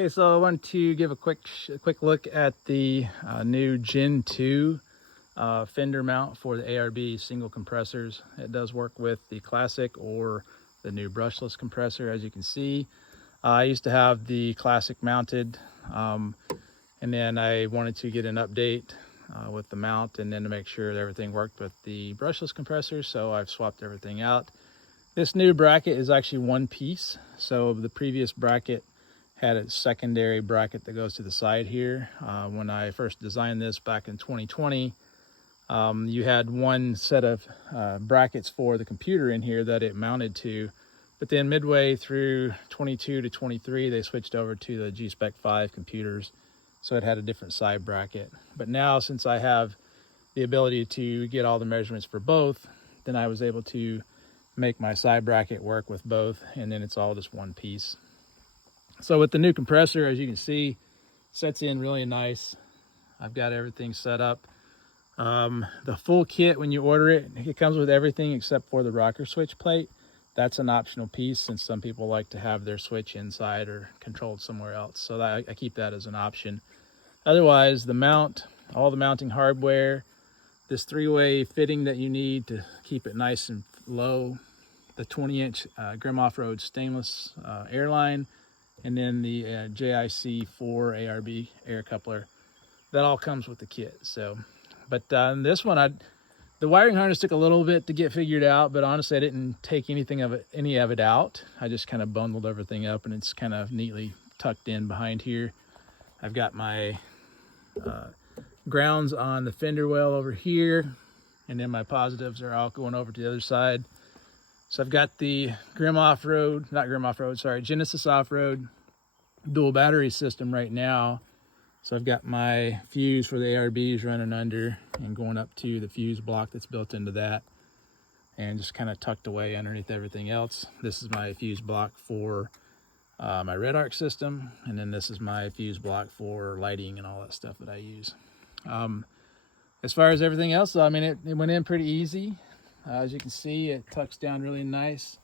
Okay, so I wanted to give a quick look at the new Gen 2 fender mount for the ARB single compressors. It does work with the classic or the new brushless compressor, as you can see. I used to have the classic mounted, and then I wanted to get an update with the mount and then to make sure that everything worked with the brushless compressor, so I've swapped everything out. This new bracket is actually one piece, so the previous bracket had a secondary bracket that goes to the side here. When I first designed this back in 2020, you had one set of brackets for the computer in here that it mounted to, but then midway through 22 to 23, they switched over to the G-Spec 5 computers, so it had a different side bracket. But now, since I have the ability to get all the measurements for both, then I was able to make my side bracket work with both, and then it's all just one piece. So with the new compressor, as you can see, sets in really nice. I've got everything set up. The full kit, when you order it, it comes with everything except for the rocker switch plate. That's an optional piece, since some people like to have their switch inside or controlled somewhere else. So I keep that as an option. Otherwise, the mount, all the mounting hardware, this 3-way fitting that you need to keep it nice and low, the 20-inch Grim Off-Road stainless airline, and then the JIC 4 ARB air coupler. That all comes with the kit. So, but this one, the wiring harness took a little bit to get figured out, but honestly, I didn't take any of it out. I just kind of bundled everything up, and it's kind of neatly tucked in behind here. I've got my grounds on the fender well over here, and then my positives are all going over to the other side. So I've got the Genesis Off-Road dual battery system right now. So I've got my fuse for the ARBs running under and going up to the fuse block that's built into that, and just kind of tucked away underneath everything else. This is my fuse block for my red arc system, and then this is my fuse block for lighting and all that stuff that I use. As far as everything else, I mean, it went in pretty easy. As you can see, it tucks down really nice.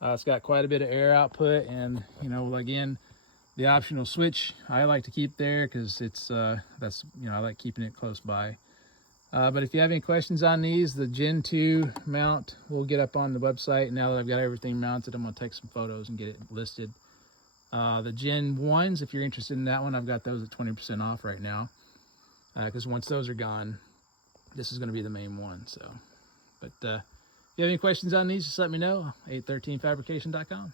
It's got quite a bit of air output, and again, the optional switch I like to keep there because it's I like keeping it close by. But if you have any questions on these, the Gen 2 mount will get up on the website. Now that I've got everything mounted, I'm going to take some photos and get it listed. The Gen 1s, if you're interested in that one, I've got those at 20% off right now, because once those are gone, this is going to be the main one. So, but if you have any questions on these, just let me know. 813fabrication.com.